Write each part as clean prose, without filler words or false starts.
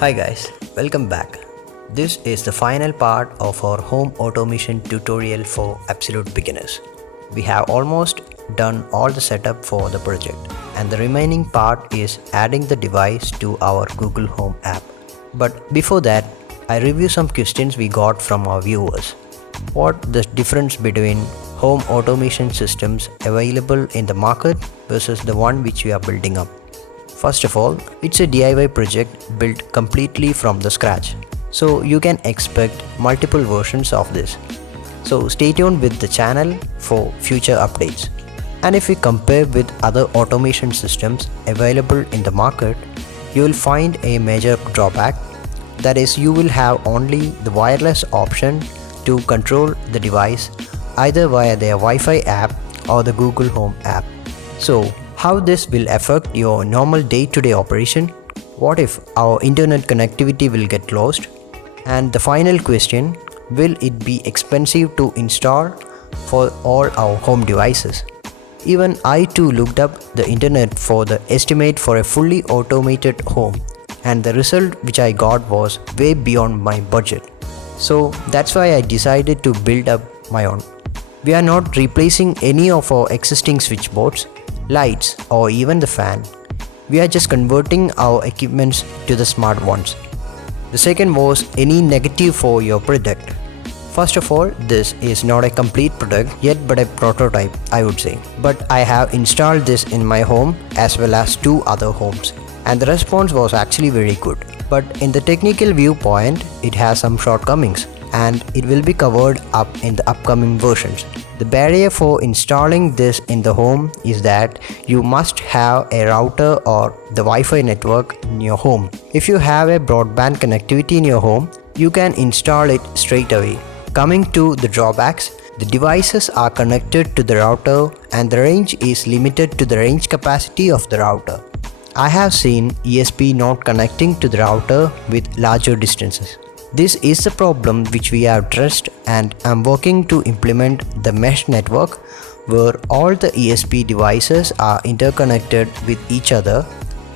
Hi guys, welcome back. This is the final part of our home automation tutorial for absolute beginners. We have almost done all the setup for the project, and the remaining part is adding the device to our Google Home app. But before that, I review some questions we got from our viewers. What the difference between home automation systems available in the market versus the one which we are building up. First of all, it's a DIY project built completely from the scratch. So you can expect multiple versions of this. So stay tuned with the channel for future updates. And if we compare with other automation systems available in the market, you will find a major drawback. That is, you will have only the wireless option to control the device either via their Wi-Fi app or the Google Home app. So how this will affect your normal day-to-day operation? What if our internet connectivity will get lost? And the final question, will it be expensive to install for all our home devices? Even I too looked up the internet for the estimate for a fully automated home, and the result which I got was way beyond my budget. So that's why I decided to build up my own. We are not replacing any of our existing switchboards, lights, or even the fan. We are just converting our equipments to the smart ones. The second was any negative for your product. First of all, this is not a complete product yet but a prototype, I would say. But I have installed this in my home as well as 2 other homes, and the response was actually very good. But in the technical viewpoint, it has some shortcomings, and it will be covered up in the upcoming versions. The barrier for installing this in the home is that you must have a router or the Wi-Fi network in your home. If you have a broadband connectivity in your home, you can install it straight away. Coming to the drawbacks, the devices are connected to the router and the range is limited to the range capacity of the router. I have seen ESP not connecting to the router with larger distances. This is the problem which we have addressed, and I'm working to implement the mesh network where all the ESP devices are interconnected with each other,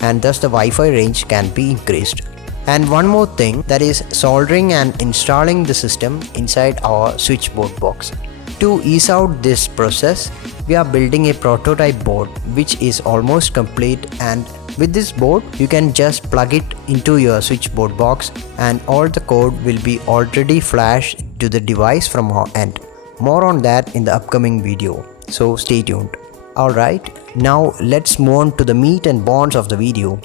and thus the Wi-Fi range can be increased. And one more thing, that is soldering and installing the system inside our switchboard box. To ease out this process, we are building a prototype board which is almost complete, and with this board you can just plug it into your switchboard box and all the code will be already flashed to the device from our end. More on that in the upcoming video, so stay tuned. Alright, now let's move on to the meat and bones of the video,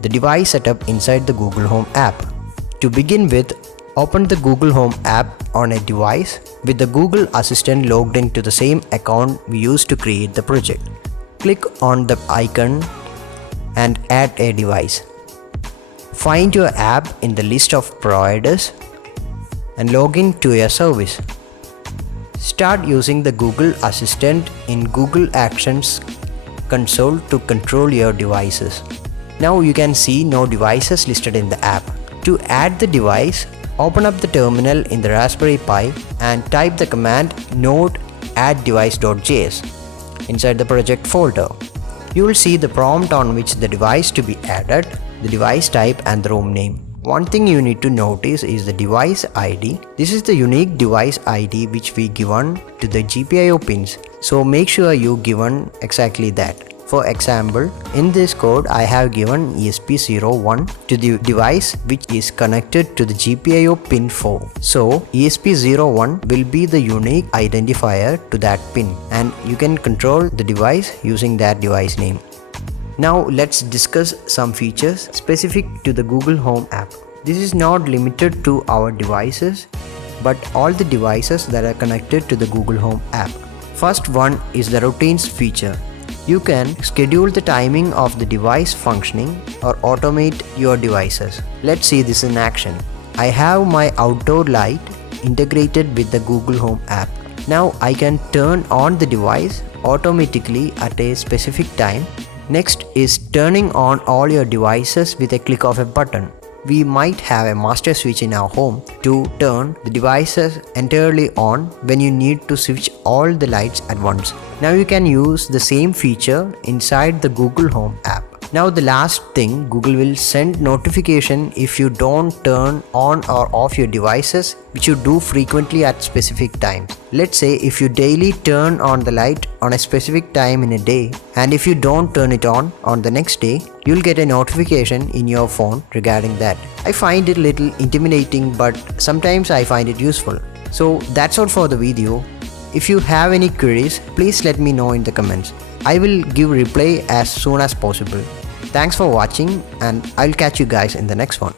the device setup inside the Google Home app. To begin with, open the Google Home app on a device with the Google Assistant logged into the same account we used to create the project. Click on the icon and add a device. Find your app in the list of providers and log in to your service. Start using the Google Assistant in Google Actions console to control your devices. Now you can see no devices listed in the app. To add the device, open up the terminal in the Raspberry Pi and type the command node add-device.js inside the project folder. You will see the prompt on which the device to be added, the device type and the ROM name. One thing you need to notice is the device ID. This is the unique device ID which we given to the GPIO pins, so make sure you given exactly that. For example, in this code I have given ESP01 to the device which is connected to the GPIO pin 4. So ESP01 will be the unique identifier to that pin, and you can control the device using that device name. Now let's discuss some features specific to the Google Home app. This is not limited to our devices but all the devices that are connected to the Google Home app. First one is the routines feature. You can schedule the timing of the device functioning or automate your devices. Let's see this in action. I have my outdoor light integrated with the Google Home app. Now I can turn on the device automatically at a specific time. Next is turning on all your devices with a click of a button. We might have a master switch in our home to turn the devices entirely on when you need to switch all the lights at once. Now you can use the same feature inside the Google Home app. Now the last thing, Google will send notification if you don't turn on or off your devices, which you do frequently at specific times. Let's say if you daily turn on the light on a specific time in a day, and if you don't turn it on the next day, you'll get a notification in your phone regarding that. I find it a little intimidating, but sometimes I find it useful. So that's all for the video. If you have any queries, please let me know in the comments. I will give reply as soon as possible. Thanks for watching, and I'll catch you guys in the next one.